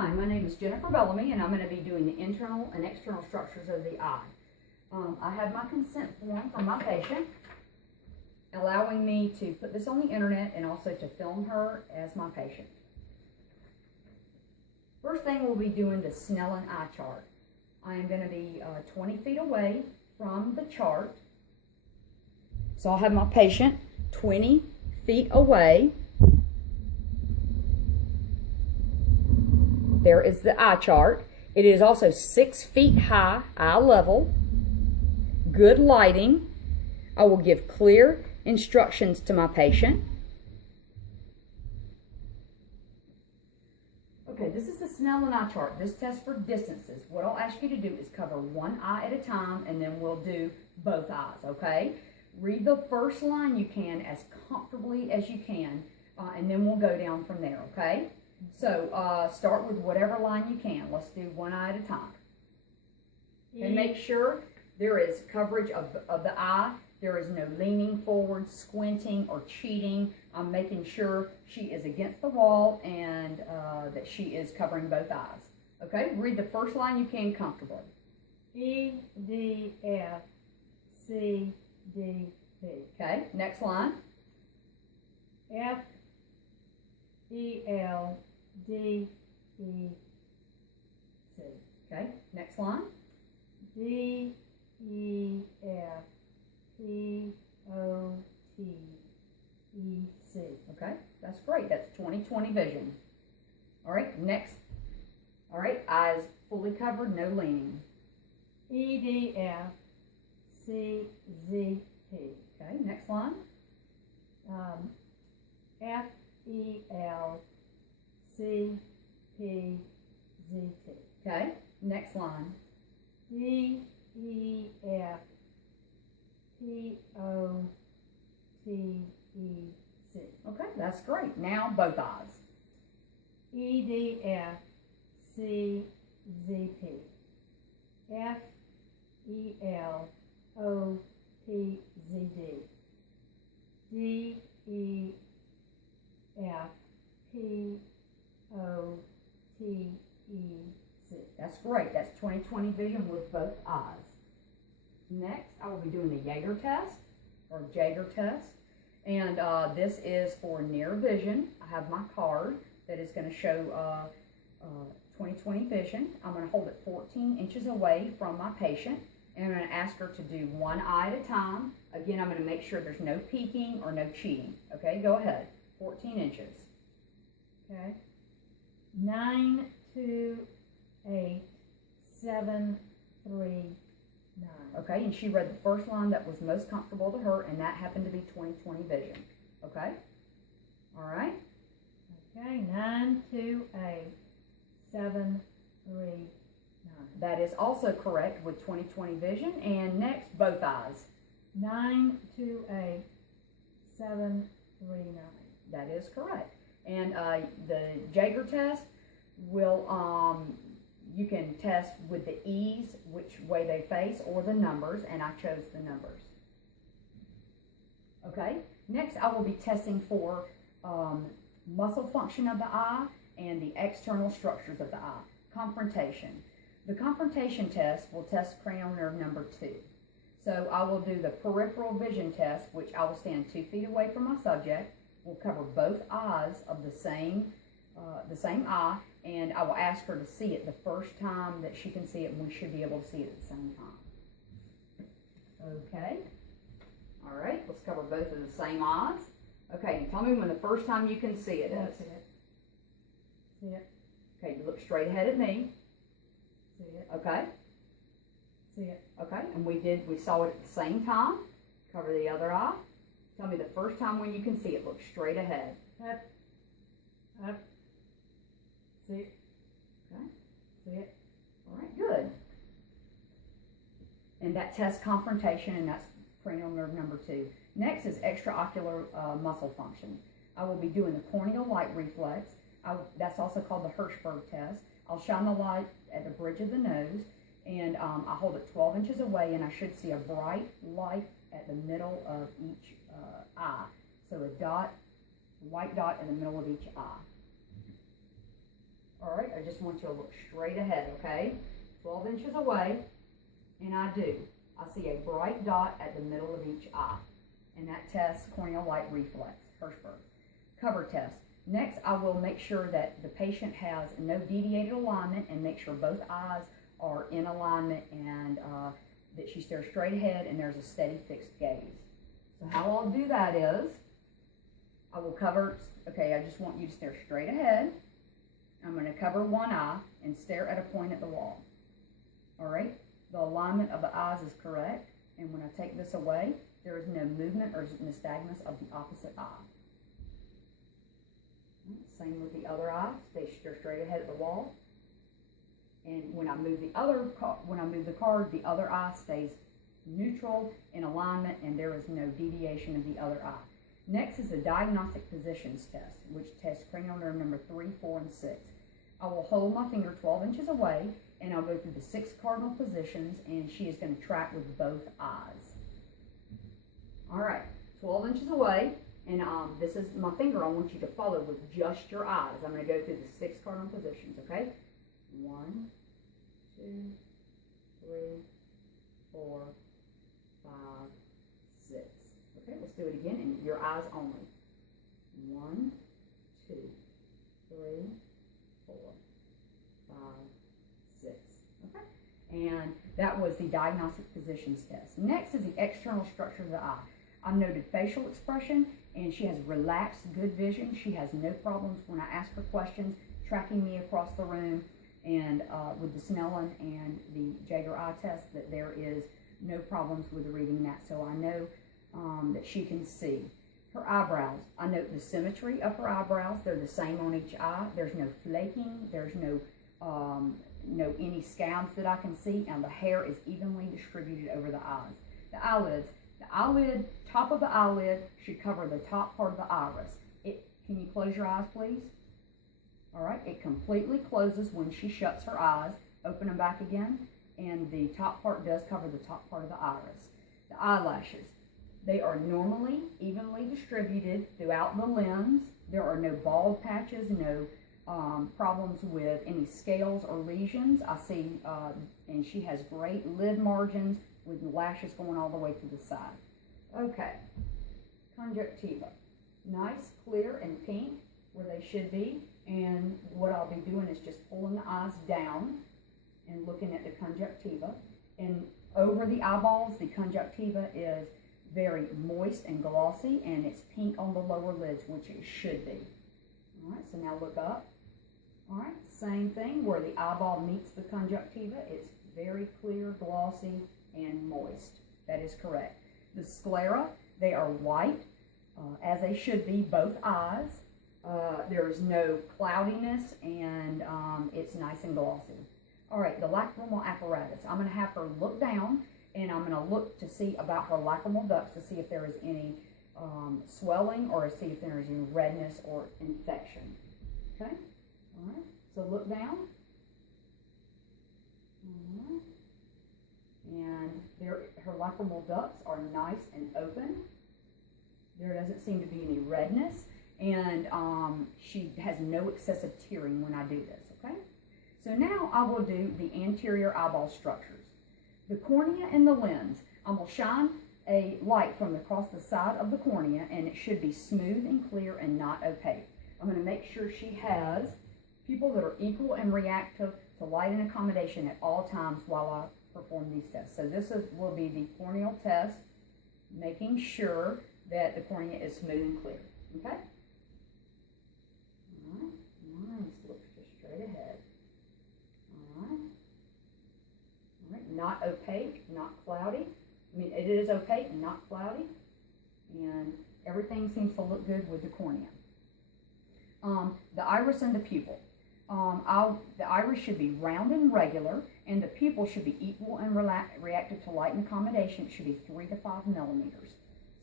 Hi, my name is Jennifer Bellamy, and I'm going to be doing the internal and external structures of the eye. I have my consent form from my patient, allowing me to put this on the internet and also to film her as my patient. First thing we'll be doing the Snellen eye chart. I am going to be 20 feet away from the chart. So I'll have my patient 20 feet away. There is the eye chart. It is also 6 feet high, eye level, good lighting. I will give clear instructions to my patient. Okay, this is the Snellen eye chart. This tests for distances. What I'll ask you to do is cover one eye at a time, and then we'll do both eyes, okay? Read the first line you can as comfortably as you can, and then we'll go down from there, okay? So start with whatever line you can. Let's do one eye at a time. And make sure there is coverage of the eye. There is no leaning forward, squinting, or cheating. I'm making sure she is against the wall and that she is covering both eyes. Okay, read the first line you can comfortably. E, D, F, C, D, P. Okay, next line. F, E, L, D, E, C. Okay, next line. D, E, F, P, O, T, E, C. Okay, that's great. That's 20/20 vision. All right, next. All right, eyes fully covered, no leaning. E, D, F, C, Z, P. Okay, next line. F, E, L, C, P, Z, T. Okay, next line. D, E, F, P, O, T, E, C. Okay, that's great. Now both eyes. E, D, F, C, Z, P. F, E, L, O, P, Z, D. D, E, F, P, O, T, E, C. That's great. That's 20/20 vision with both eyes. Next, I will be doing the Jaeger test, or Jaeger test. And this is for near vision. I have my card that is going to show 20/20 vision. I'm going to hold it 14 inches away from my patient. And I'm going to ask her to do one eye at a time. Again, I'm going to make sure there's no peeking or no cheating. Okay, go ahead. 14 inches. Okay. 9, 2, 8, 7, 3, 9. Okay, and she read the first line that was most comfortable to her, and that happened to be 20/20 vision. Okay? All right? Okay, 9, 2, 8, 7, 3, 9. That is also correct with 20/20 vision. And next, both eyes. 9, 2, 8, 7, 3, 9. That is correct. And the Jaeger test will, you can test with the E's, which way they face, or the numbers, and I chose the numbers. Okay, next I will be testing for muscle function of the eye and the external structures of the eye. Confrontation. The confrontation test will test cranial nerve number 2. So I will do the peripheral vision test, which I will stand 2 feet away from my subject. We'll cover both eyes of the same eye, and I will ask her to see it the first time that she can see it, and we should be able to see it at the same time. Okay. All right, let's cover both of the same eyes. Okay, tell me when the first time you can see it That's is. it. See it. Okay, you look straight ahead at me. See it. Okay. See it. Okay, and we saw it at the same time. Cover the other eye. Tell me the first time when you can see it. Look straight ahead. Up. Up. See it. Okay. See it. All right, good. And that tests confrontation, and that's cranial nerve number 2. Next is extraocular muscle function. I will be doing the corneal light reflex. That's also called the Hirschberg test. I'll shine the light at the bridge of the nose, and I hold it 12 inches away, and I should see a bright light at the middle of each eye. So a white dot in the middle of each eye. All right, I just want you to look straight ahead, okay? 12 inches away, and I see a bright dot at the middle of each eye, and that tests corneal light reflex, Hirschberg. Cover test. Next, I will make sure that the patient has no deviated alignment and make sure both eyes are in alignment and that she stares straight ahead and there's a steady fixed gaze. So how I'll do that is, I will cover, okay, I just want you to stare straight ahead. I'm going to cover one eye and stare at a point at the wall. All right, the alignment of the eyes is correct, and when I take this away, there is no movement or nystagmus of the opposite eye. Same with the other eye, stare straight ahead at the wall. And when I move the card, the other eye stays neutral in alignment, and there is no deviation of the other eye. Next is the diagnostic positions test, which tests cranial nerve number 3, 4, and 6. I will hold my finger 12 inches away, and I'll go through the 6 cardinal positions, and she is going to track with both eyes. All right, 12 inches away, and this is my finger. I want you to follow with just your eyes. I'm going to go through the 6 cardinal positions, okay? 1, 2, 3, 4, 5, 6. Okay, let's do it again, and your eyes only. 1, 2, 3, 4, 5, 6. Okay, and that was the diagnostic positions test. Next is the external structure of the eye. I've noted facial expression, and she has relaxed, good vision. She has no problems when I ask her questions, tracking me across the room, and with the Snellen and the Jaeger eye test, that there is no problems with reading that. So I know that she can see. Her eyebrows, I note the symmetry of her eyebrows. They're the same on each eye. There's no flaking. There's no any scabs that I can see, and the hair is evenly distributed over the eyes. The eyelids, top of the eyelid should cover the top part of the iris. Can you close your eyes, please? All right, it completely closes when she shuts her eyes. Open them back again, and the top part does cover the top part of the iris. The eyelashes, they are normally evenly distributed throughout the lens. There are no bald patches, no problems with any scales or lesions. I see, and she has great lid margins with lashes going all the way to the side. Okay, conjunctiva, nice, clear, and pink where they should be. And what I'll be doing is just pulling the eyes down and looking at the conjunctiva. And over the eyeballs, the conjunctiva is very moist and glossy, and it's pink on the lower lids, which it should be. All right, so now look up. All right, same thing where the eyeball meets the conjunctiva. It's very clear, glossy, and moist. That is correct. The sclera, they are white, as they should be, both eyes. There is no cloudiness, and it's nice and glossy. All right, the lacrimal apparatus. I'm going to have her look down, and I'm going to look to see about her lacrimal ducts to see if there is any swelling or see if there is any redness or infection. Okay? All right, so look down. All right. And her lacrimal ducts are nice and open. There doesn't seem to be any redness, and she has no excessive tearing when I do this, okay? So now I will do the anterior eyeball structures. The cornea and the lens, I will shine a light from across the side of the cornea, and it should be smooth and clear and not opaque. I'm going to make sure she has pupils that are equal and reactive to light and accommodation at all times while I perform these tests. So this will be the corneal test, making sure that the cornea is smooth and clear. Okay? All right. Nice. Look just straight ahead. All right. All right. Not opaque, not cloudy. I mean, it is opaque, not cloudy. And everything seems to look good with the cornea. The iris and the pupil. The iris should be round and regular, and the pupil should be equal and reactive to light and accommodation. It should be 3 to 5 millimeters.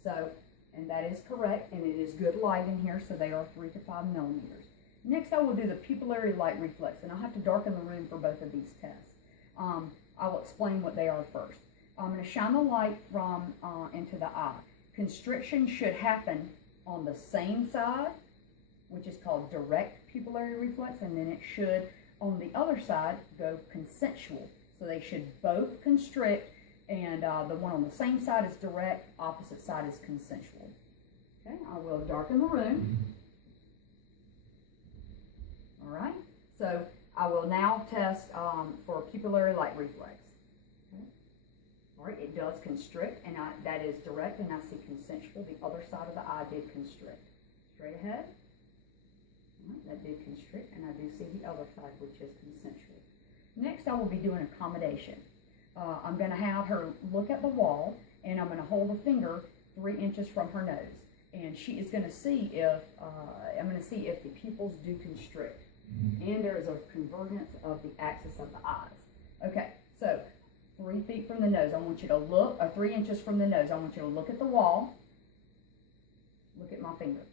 So, and that is correct, and it is good light in here, so they are 3 to 5 millimeters. Next, I will do the pupillary light reflex, and I'll have to darken the room for both of these tests. I will explain what they are first. I'm going to shine the light from into the eye. Constriction should happen on the same side, which is called direct pupillary reflex, and then it should On the other side, go consensual. So they should both constrict, and the one on the same side is direct, opposite side is consensual. Okay, I will darken the room. All right, so I will now test for pupillary light reflex. Okay. All right, it does constrict, and that is direct, and I see consensual. The other side of the eye did constrict. Straight ahead. All right, that did constrict, and I do see the other side, which is consensual. Next, I will be doing accommodation. I'm going to have her look at the wall, and I'm going to hold a finger 3 inches from her nose, and she is going to see if the pupils do constrict, and there is a convergence of the axis of the eyes. Okay, so 3 feet from the nose, I want you to look, or 3 inches from the nose, I want you to look at the wall. Look at my finger.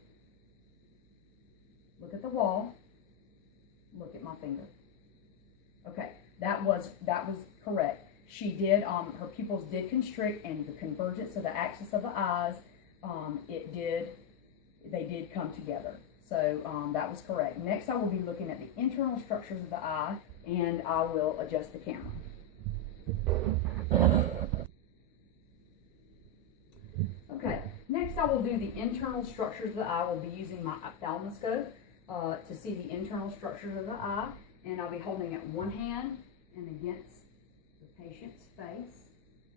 Look at the wall. Look at my finger. Okay, that was correct. She did, her pupils did constrict, and the convergence of the axis of the eyes, they did come together. So that was correct. Next, I will be looking at the internal structures of the eye, and I will adjust the camera. Okay, next I will do the internal structures of the eye. I will be using my ophthalmoscope to see the internal structures of the eye, and I'll be holding it one hand and against the patient's face.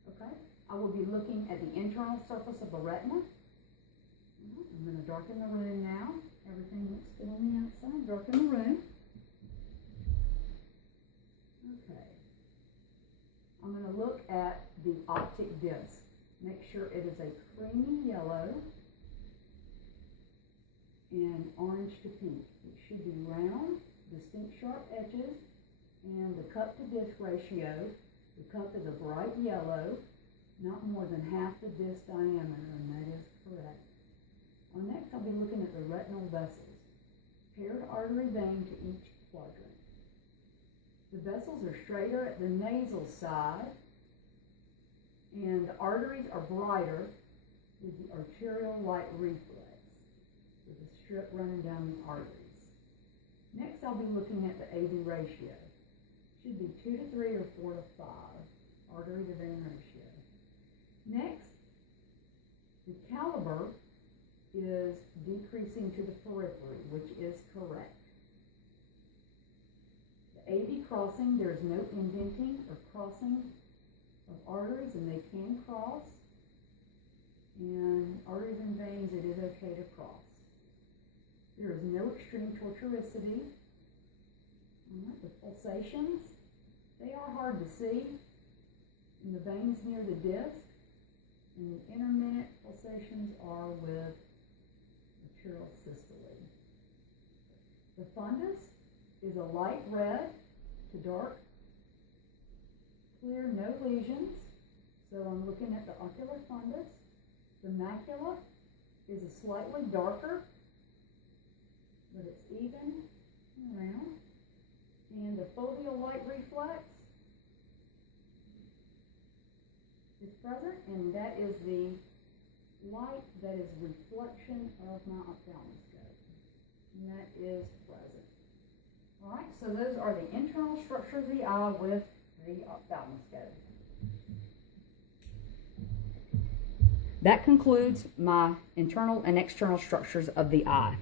Okay, I will be looking at the internal surface of the retina. I'm going to darken the room now. Everything looks good on the outside. Darken the room. Okay. I'm going to look at the optic disc. Make sure it is a creamy yellow and orange to pink. It should be round, distinct sharp edges, and the cup to disc ratio. The cup is a bright yellow, not more than half the disc diameter, and that is correct. Next, I'll be looking at the retinal vessels. Paired artery vein to each quadrant. The vessels are straighter at the nasal side, and the arteries are brighter with the arterial light reflex, with a strip running down the arteries. Next, I'll be looking at the AV ratio. Should be 2 to 3 or 4 to 5, artery to vein ratio. Next, the caliber is decreasing to the periphery, which is correct. The AV crossing, there is no indenting or crossing of arteries, and they can cross. And arteries and veins, it is okay to cross. There is no extreme tortuosity. The pulsations, they are hard to see in the veins near the disc, and the intermittent pulsations are with arterial systole. The fundus is a light red to dark clear, no lesions. So I'm looking at the ocular fundus. The macula is a slightly darker, but it's even around. And the foveal light reflex is present, and that is the light that is reflection of my ophthalmoscope, and that is present. All right, so those are the internal structure of the eye with the ophthalmoscope. That concludes my internal and external structures of the eye.